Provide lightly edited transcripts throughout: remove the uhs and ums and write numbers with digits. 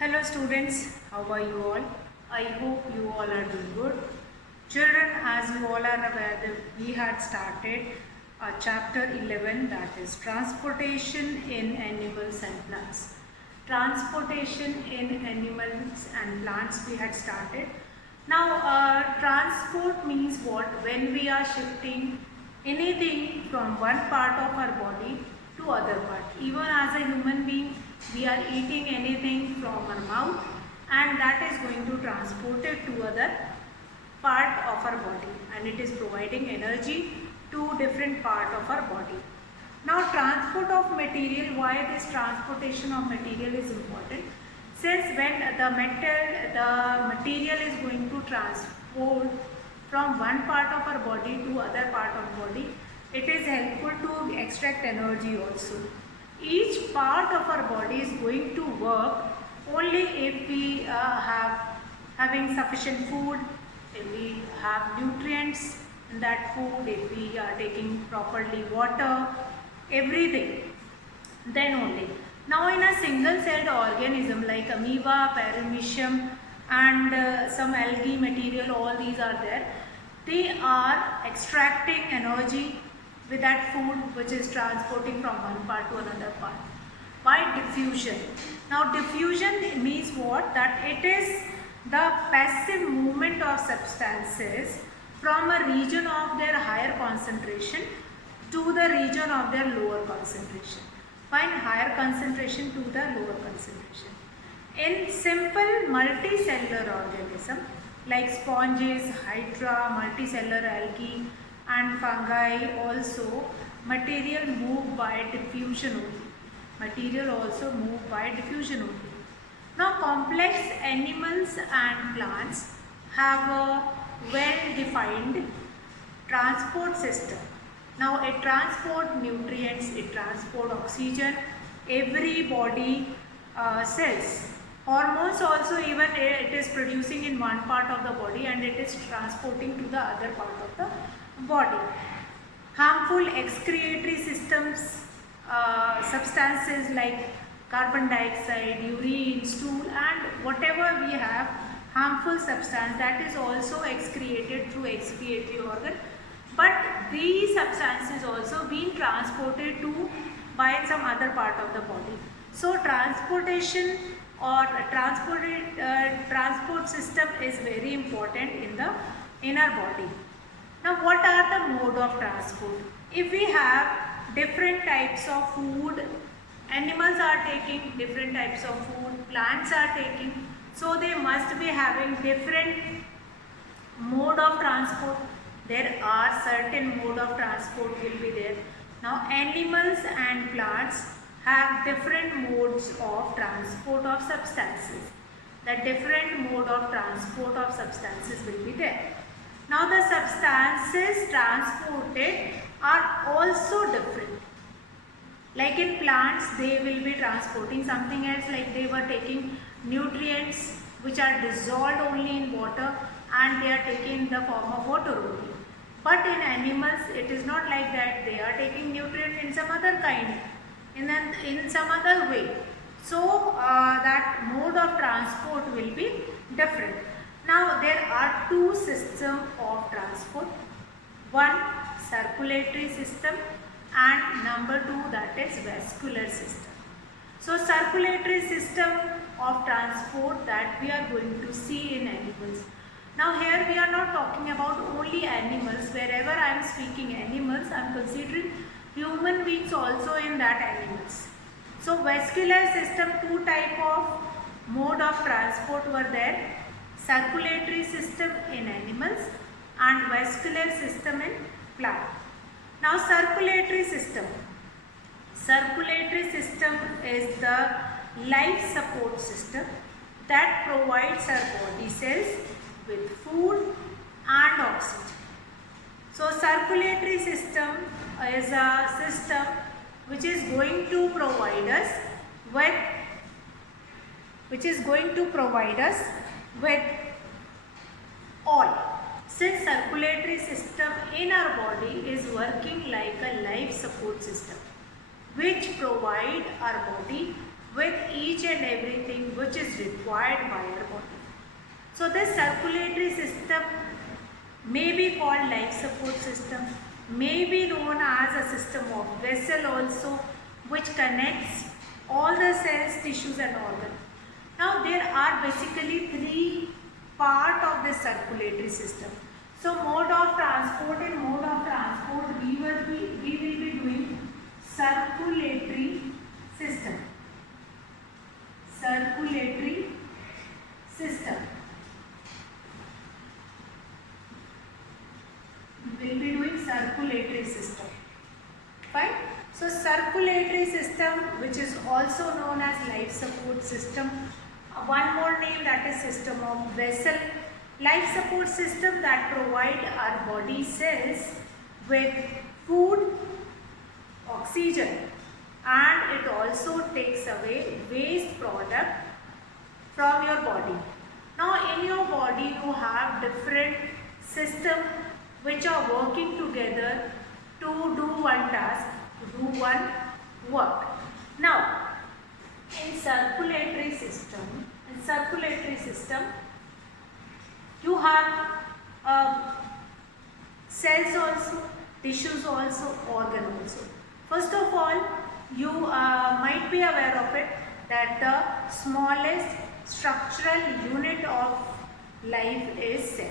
Hello students, how are you all? I hope you all are doing good. Children, as you all are aware, we had started chapter 11, that is transportation in animals and plants. Transportation in animals and plants we had started. Now transport means what? When we are shifting anything from one part of our body to other part. Even as a human being, we are eating anything from our mouth and that is going to transport it to other part of our body, and it is providing energy to different part of our body. Now transport of material, why this transportation of material is important? Since when the material is going to transport from one part of our body to other part of body, it is helpful to extract energy also. Each part of our body is going to work only if we having sufficient food, if we have nutrients in that food, if we are taking properly water, everything, then only. Now in a single celled organism like amoeba, paramecium and some algae material, all these are there, they are extracting energy with that food which is transporting from one part to another part by diffusion. Now diffusion means what? That it is the passive movement of substances from a region of their higher concentration to the region of their lower concentration. Find higher concentration to the lower concentration. In simple multicellular organism like sponges, hydra, multicellular algae and fungi, also material move by diffusion only. Material also move by diffusion only. Now complex animals and plants have a well-defined transport system. Now it transport nutrients, it transport oxygen, every body cells. Hormones also, even it is producing in one part of the body and it is transporting to the other part of the body. Harmful excretory systems, substances like carbon dioxide, urine, stool and whatever we have, harmful substance, that is also excreted through excretory organ. But these substances also being transported to by some other part of the body. So transportation or transport system is very important in our body. Now what are the mode of transport? If we have different types of food, animals are taking different types of food, plants are taking, so they must be having different mode of transport. There are certain mode of transport will be there. Now animals and plants have different modes of transport of substances. The different mode of transport of substances will be there. Now the substances transported are also different. Like in plants, they will be transporting something else, like they were taking nutrients which are dissolved only in water and they are taking in the form of water only. But in animals, it is not like that. They are taking nutrient in some other kind, in some other way. So that mode of transport will be different. Now there are two systems of transport. One, circulatory system, and number two, that is vascular system. So circulatory system of transport that we are going to see in animals. Now here we are not talking about only animals. Wherever I am speaking animals, I am considering human beings also in that animals. So vascular system, two type of mode of transport were there. Circulatory system in animals and vascular system in plant. Now circulatory system. Circulatory system is the life support system that provides our body cells with food and oxygen. So circulatory system is a system which is going to provide us with all. Since circulatory system in our body is working like a life support system which provide our body with each and everything which is required by our body. So this circulatory system may be called life support system, may be known as a system of vessel also, which connects all the cells, tissues and organs. Now there are basically three parts of the circulatory system. So mode of transport, in mode of transport we will be doing circulatory system. Circulatory system. We will be doing circulatory system. Fine. So circulatory system, which is also known as life support system. One more name, that is system of vessel. Life support system that provide our body cells with food, oxygen, and it also takes away waste product from your body. Now in your body you have different systems which are working together to do one task, to do one work. Now in circulatory system you have cells also, tissues also, organ also. First of all, you might be aware of it that the smallest structural unit of life is cell.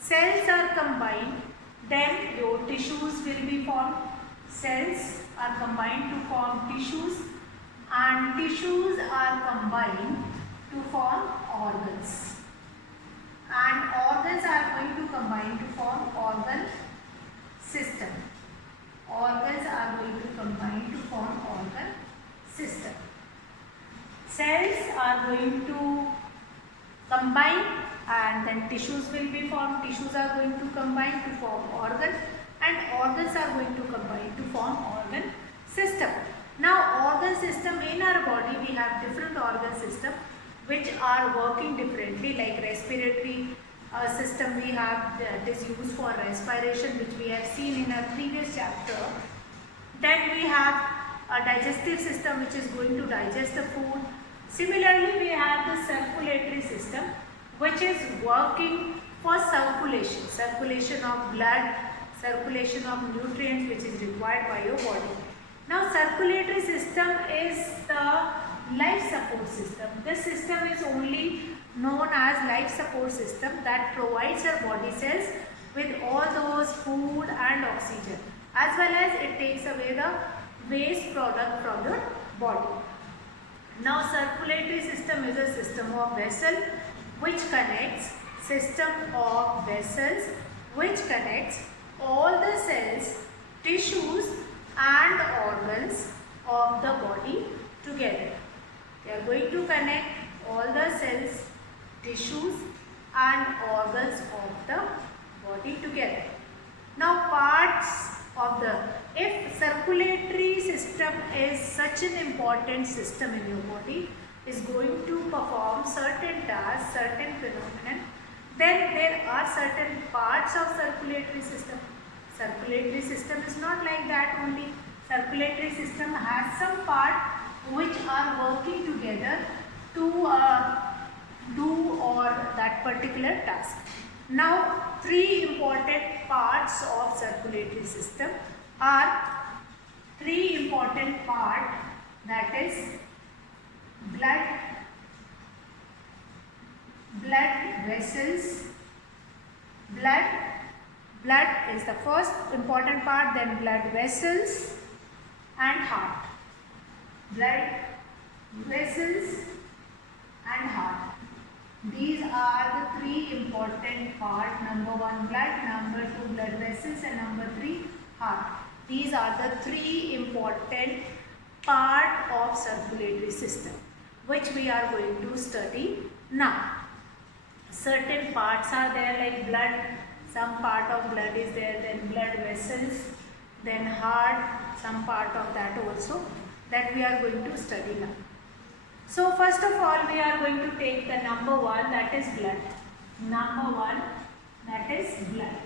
Cells are combined, then your tissues will be formed. Cells are combined to form tissues, and tissues are combined to form organs. And organs are going to combine to form organ system. Organs are going to combine to form organ system. Cells are going to combine and then tissues will be formed. Tissues are going to combine to form organ, and organs are going to combine to form organ system. Now organ system, in our body we have different organ system which are working differently, like respiratory system we have that is used for respiration, which we have seen in our previous chapter. Then we have a digestive system which is going to digest the food. Similarly we have the circulatory system which is working for circulation, circulation of blood, circulation of nutrients which is required by your body. Now circulatory system is the life support system. This system is only known as life support system that provides our body cells with all those food and oxygen, as well as it takes away the waste product from your body. Now circulatory system is a system of vessel which connects, system of vessels which connects all the cells, tissues and organs of the body together. They are going to connect all the cells, tissues and organs of the body together. Now parts of the, if circulatory system is such an important system in your body, is going to perform certain tasks, certain phenomena, then there are certain parts of circulatory system. Circulatory system is not like that only. Circulatory system has some part which are working together to do or that particular task. Now three important parts of circulatory system are three important part, that is blood vessels. Blood is the first important part, then blood vessels and heart. Blood vessels and heart. These are the three important parts. Number one blood, number two blood vessels and number three heart. These are the three important part of circulatory system which we are going to study now. Certain parts are there like blood, some part of blood is there, then blood vessels, then heart, some part of that also, that we are going to study now. So first of all we are going to take the number one, that is blood. Number one, that is blood.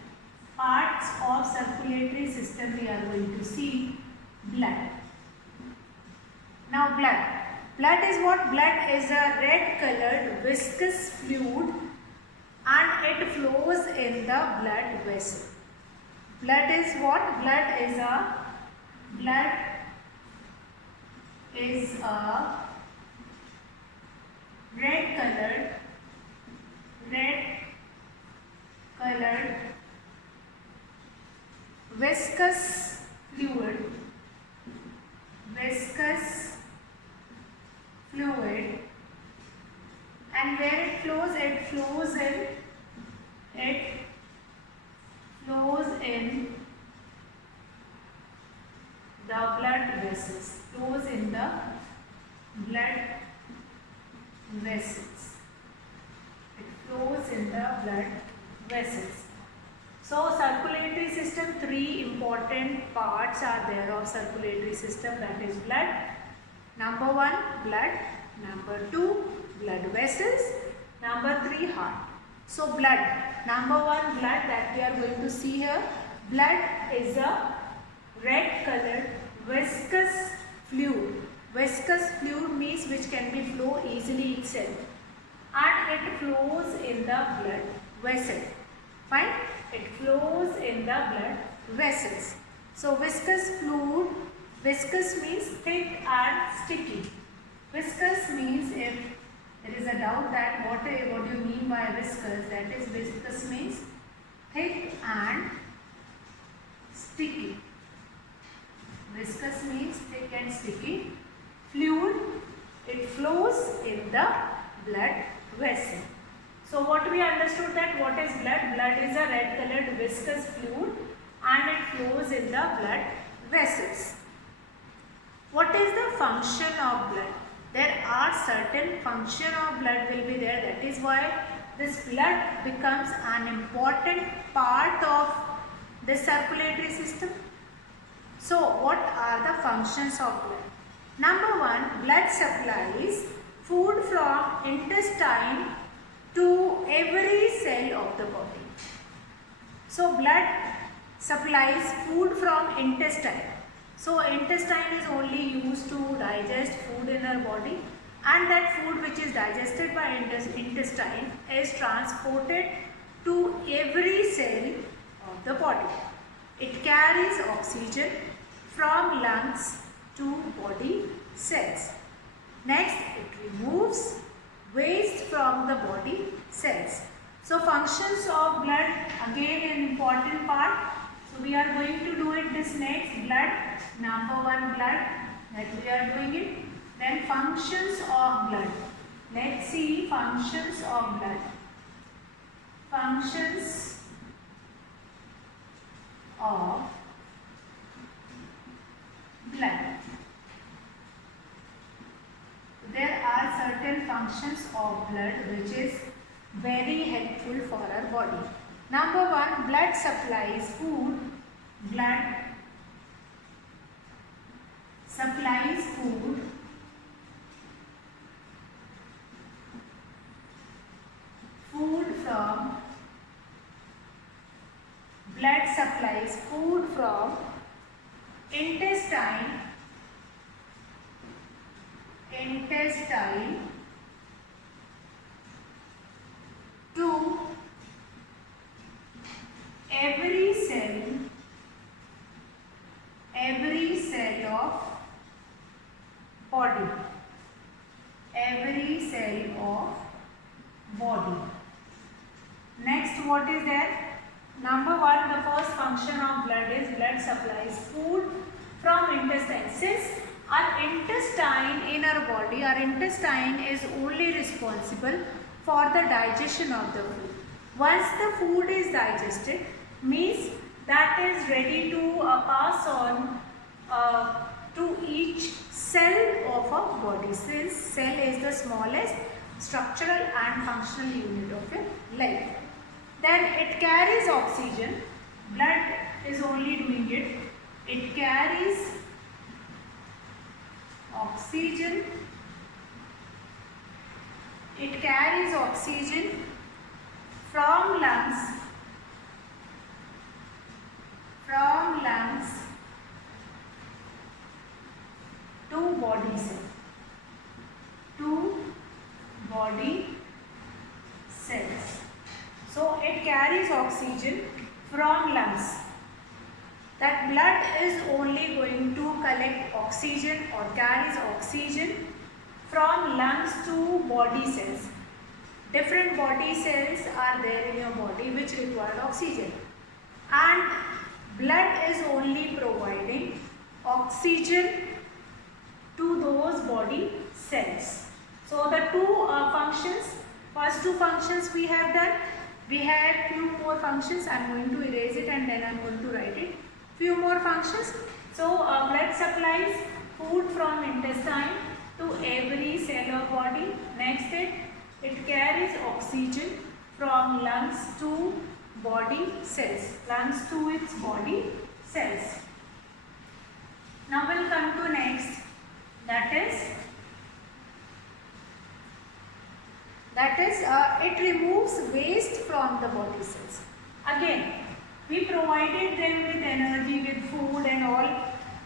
Parts of circulatory system we are going to see. Blood. Now blood. Blood is what? Blood is a red colored viscous fluid and it flows in the blood vessel. Blood is what? Blood is a red colored viscous fluid and where it flows in the blood vessels, So circulatory system, three important parts are there of circulatory system, that is blood. Number 1, blood. Number 2, blood vessels. Number 3, heart. So blood. Number 1, blood, that we are going to see here. Blood is a red colored viscous fluid. Viscous fluid means which can be flow easily itself, and it flows in the blood vessel. Fine? It flows in the blood vessels. So viscous fluid, viscous means thick and sticky. Viscous means, if there is a doubt that what do you mean by viscous, that is viscous means thick and sticky. Viscous means thick and sticky. Fluid, it flows in the blood vessel. So what we understood, that what is blood? Blood is a red colored viscous fluid and it flows in the blood vessels. What is the function of blood? There are certain function of blood will be there. That is why this blood becomes an important part of the circulatory system. So what are the functions of blood? Number 1, blood supplies food from intestine to every cell of the body. So blood supplies food from intestine. So intestine is only used to digest food in our body, and that food which is digested by intestine is transported to every cell of the body. It carries oxygen from lungs to body cells. Next, it removes waste from the body cells. So functions of blood, again an important part. So we are going to do it this next. Blood, number 1, blood, that we are doing it. Then functions of blood. Let's see functions of blood. Functions of blood. There are certain functions of blood which is very helpful for our body. Number 1, blood supplies food. Blood supplies food from blood supplies food from intestine to every cell of body. Every cell of body. Next, what is there? Number 1, the first function of blood is blood supplies food from intestine. Since our intestine in our body, our intestine is only responsible for the digestion of the food. Once the food is digested, means that is ready to pass on to each cell of a body. Since cell is the smallest structural and functional unit of your life. Then it carries oxygen. Blood is only doing it. It carries oxygen. It carries oxygen from lungs to body cell. body cells. So it carries oxygen from lungs. That blood is only going to collect oxygen or carries oxygen from lungs to body cells. Different body cells are there in your body which require oxygen, and blood is only providing oxygen to those body cells. So the first two functions we have done. We had few more functions. I am going to erase it and then I am going to write it. Few more functions. So blood supplies food from intestine to every cell of body. Next it carries oxygen from lungs to body cells. Lungs to its body cells. Now we'll come to next. That is it removes waste from the body cells. Again, we provided them with energy, with food and all.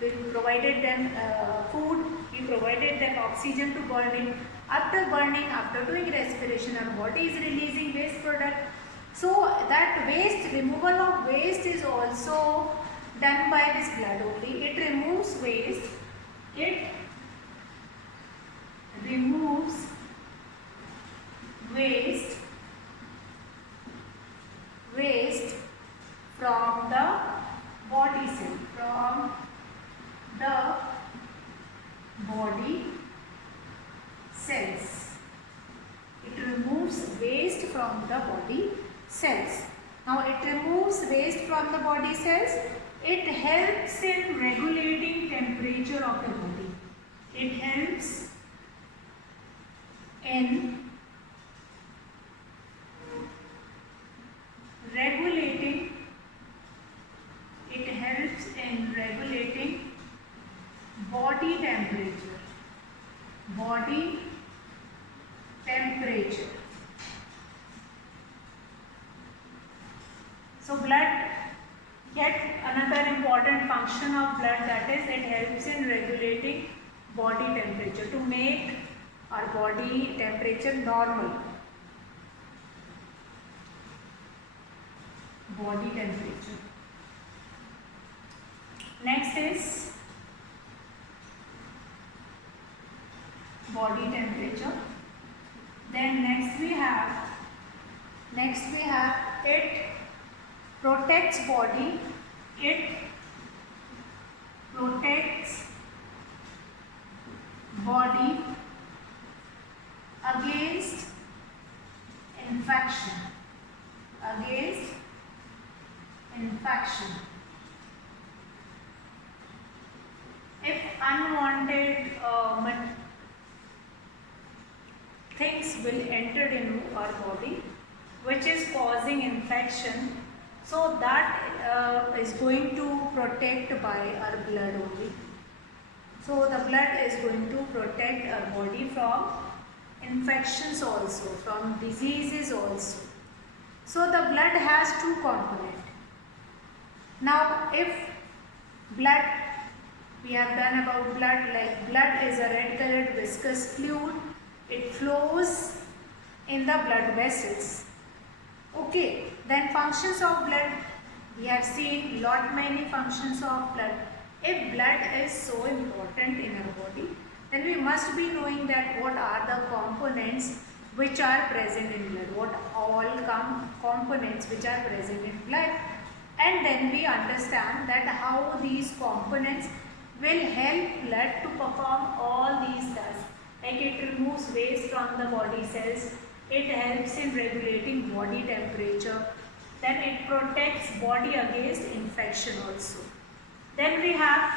We provided them food, we provided them oxygen to burning. After doing respiration, our body is releasing waste product. So that removal of waste is also done by this blood only. It removes waste. It removes waste from the body cell, It removes waste from the body cells. Now it removes waste from the body cells. It helps in regulating temperature of the body. It helps in regulating body temperature. So blood, yet another important function of blood, that is it helps in regulating body temperature, to make our body temperature normal. Body temperature. Next is body temperature. Then next we have it protects body. It protects body against infection. If unwanted things will enter into our body which is causing infection, so that is going to protect by our blood only. So the blood is going to protect our body from infections also, from diseases also. So the blood has two components. Now if blood, we have done about blood, like blood is a red colored viscous fluid. It flows in the blood vessels. Okay, then functions of blood, we have seen many functions of blood. If blood is so important in our body, then we must be knowing that what are the components which are present in blood, what all components which are present in blood, and then we understand that how these components will help blood to perform all these tasks. Like it removes waste from the body cells, it helps in regulating body temperature, then it protects body against infection also. Then we have,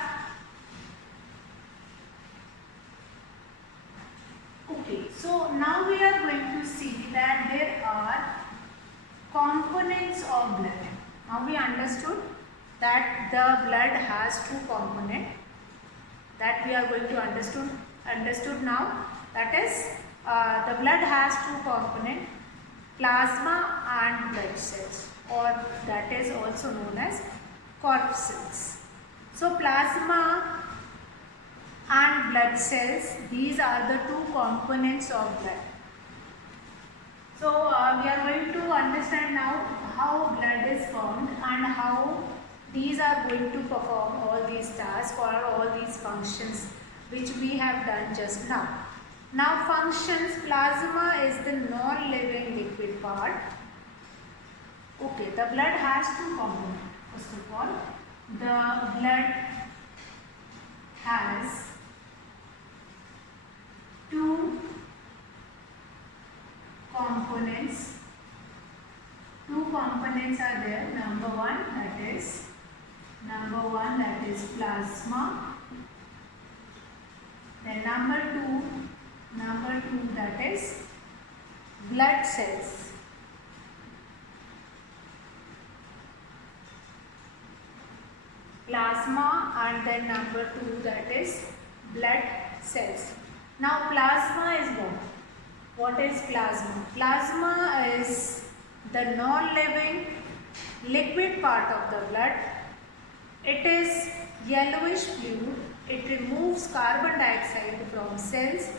okay, so now we are going to see that there are components of blood. Now we understood that the blood has two components, that we are going to understood now. That is, the blood has two components, plasma and blood cells, or that is also known as corpuscles. So plasma and blood cells, these are the two components of blood. So we are going to understand now how blood is formed and how these are going to perform all these tasks or all these functions which we have done just now. Now functions, plasma is the non-living liquid part. Okay, the blood has two components. First of all, the blood has two components. Two components are there. Number one that is plasma. Then number two that is blood cells. Plasma and then number two that is blood cells. Now plasma is what? What is plasma? Plasma is the non-living liquid part of the blood. It is yellowish fluid. It removes carbon dioxide from cells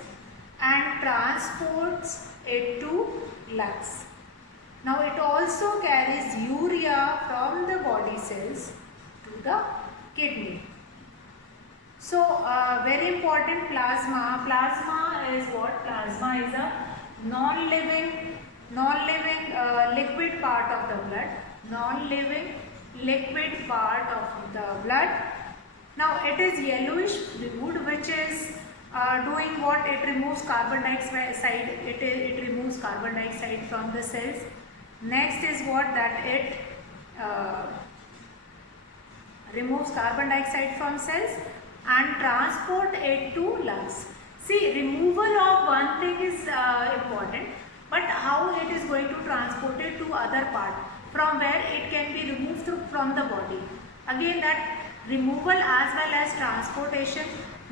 and transports it to lungs. Now it also carries urea from the body cells to the kidney. So very important, plasma. Plasma is what? Plasma is a non-living liquid part of the blood. Non-living liquid part of the blood. Now it is yellowish fluid which is doing what? It removes carbon dioxide. It removes carbon dioxide from the cells. Next is what? That it removes carbon dioxide from cells and transport it to lungs. See, removal of one thing is important, but how it is going to transport it to other part, from where it can be removed from the body. Again, that removal as well as transportation,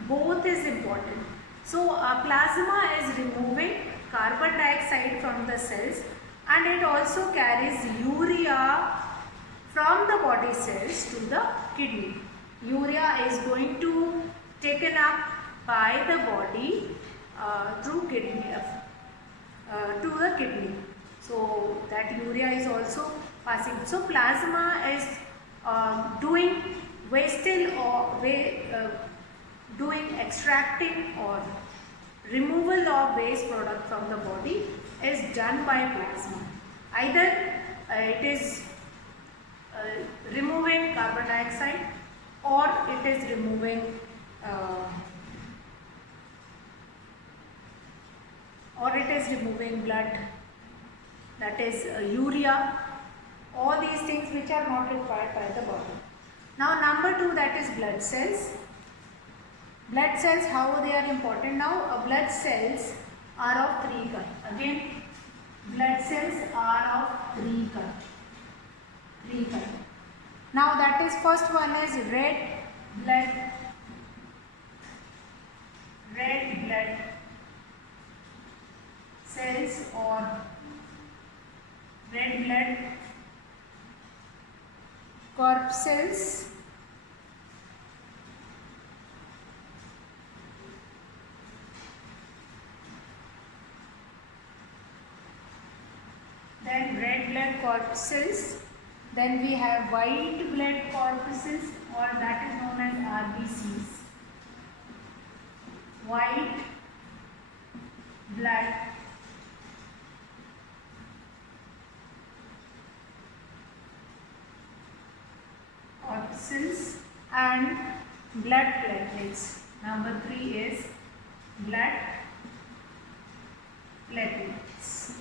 both is important. So plasma is removing carbon dioxide from the cells and it also carries urea from the body cells to the kidney. Urea is going to taken up by the body through kidney to the kidney. So that urea is also passing. So plasma is doing wasting or doing extracting or removal of waste product from the body is done by plasma. Either it is removing carbon dioxide or it is removing blood, that is urea, all these things which are not required by the body. Now number two, that is blood cells. Blood cells, how they are important now? Blood cells are of three kinds. Again, blood cells are of three kinds. Now that is, first one is red blood cells or red blood corpuscles. Then red blood corpuscles. Then we have white blood corpuscles, or that is known as RBCs. White blood corpuscles and blood platelets. Number three is blood platelets.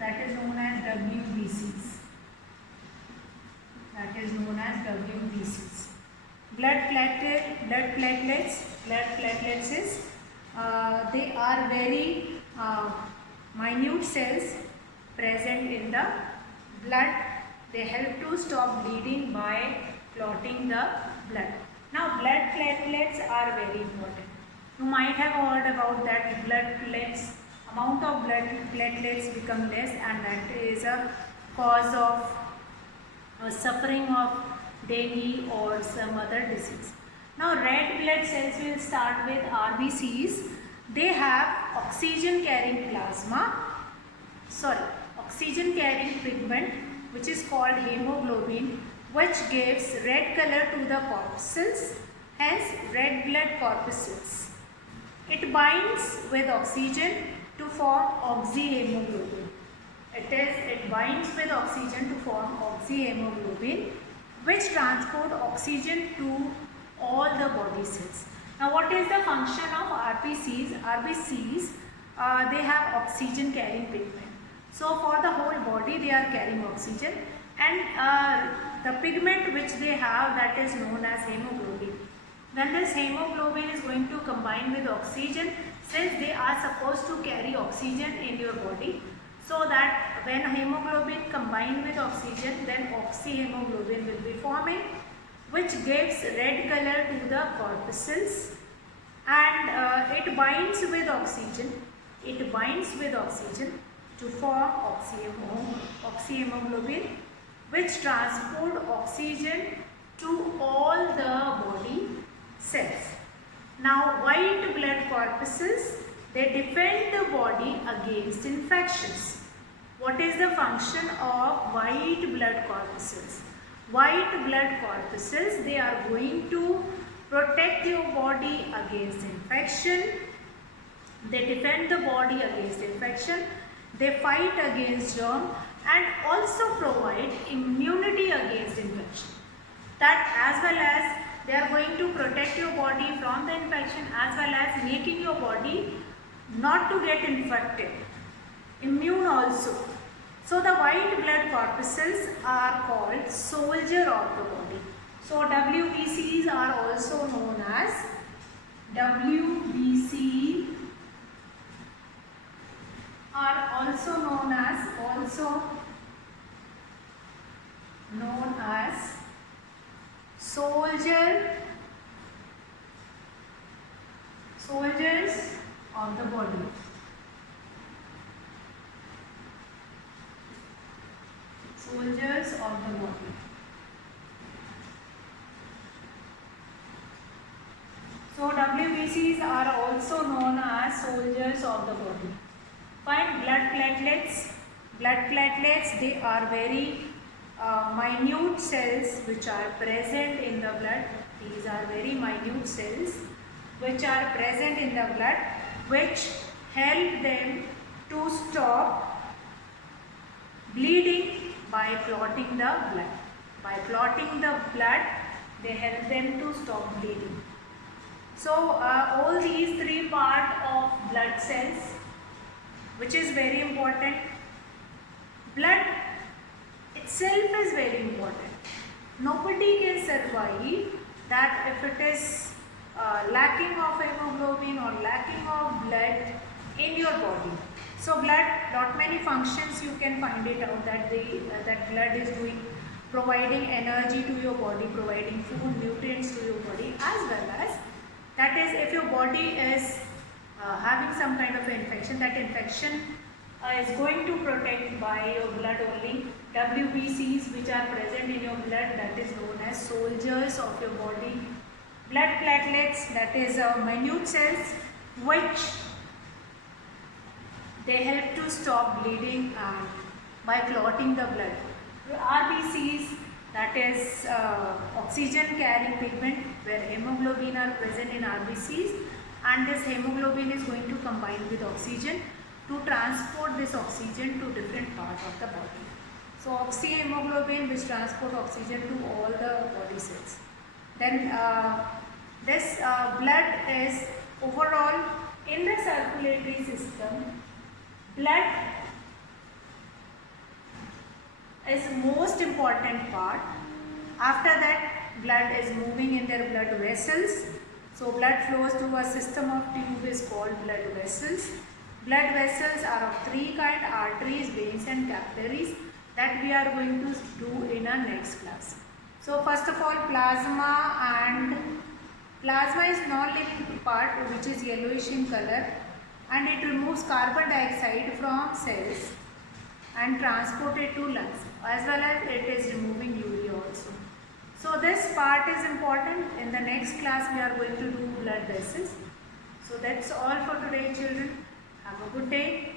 That is known as WBCs. Blood platelets is they are very minute cells present in the blood. They help to stop bleeding by clotting the blood. Now blood platelets are very important. You might have heard about that amount of blood platelets become less, and that is a cause of suffering of dengue or some other disease. Now red blood cells, will start with RBCs. They have oxygen carrying plasma oxygen carrying pigment, which is called hemoglobin, which gives red color to the corpuscles, hence red blood corpuscles. It binds with oxygen to form oxyhemoglobin. It binds with oxygen to form oxyhemoglobin, which transport oxygen to all the body cells. Now, what is the function of RBCs? RBCs, they have oxygen carrying pigment. So, for the whole body, they are carrying oxygen, and the pigment which they have, that is known as hemoglobin. When this hemoglobin is going to combine with oxygen, since they are supposed to carry oxygen in your body, so that when hemoglobin combine with oxygen, then oxyhemoglobin will be forming, which gives red color to the corpuscles, and it binds with oxygen. It binds with oxygen to form oxyhemoglobin, which transport oxygen to all the body cells. Now, white blood corpuscles, they defend the body against infections. What is the function of white blood corpuscles? White blood corpuscles, they are going to protect your body against infection. They defend the body against infection. They fight against germ and also provide immunity against infection. That as well as they are going to protect your body from the infection, as well as making your body not to get infected. Immune also. So the white blood corpuscles are called soldier of the body. So WBCs are also known as soldiers of the body. Soldiers of the body. So WBCs are also known as soldiers of the body. Fine. Blood platelets. Blood platelets, they are very minute cells which are present in the blood. These are very minute cells which are present in the blood, which help them to stop bleeding by clotting the blood. By clotting the blood, they help them to stop bleeding. So all these three parts of blood cells, which is very important. Blood itself is very important. Nobody can survive that if it is lacking of hemoglobin or lacking of blood in your body. So blood, not many functions you can find it out that that blood is doing, providing energy to your body, providing food, nutrients to your body, as well as that is if your body is having some kind of infection, that infection is going to protect by your blood only. WBCs which are present in your blood, that is known as soldiers of your body. Blood platelets, that is minute cells which they help to stop bleeding and by clotting the blood. RBCs, that is oxygen carrying pigment, where hemoglobin are present in RBCs, and this hemoglobin is going to combine with oxygen to transport this oxygen to different parts of the body. So oxyhemoglobin which transport oxygen to all the body cells. Then this blood is overall in the circulatory system. Blood is most important part. After that, blood is moving in their blood vessels. So blood flows through a system of tube is called blood vessels. Blood vessels are of three kinds: arteries, veins and capillaries, that we are going to do in our next class. So first of all, plasma is non-living part which is yellowish in color, and it removes carbon dioxide from cells and transport it to lungs, as well as it is removing urea also. So this part is important. In the next class we are going to do blood vessels. So that's all for today, children. Have a good day.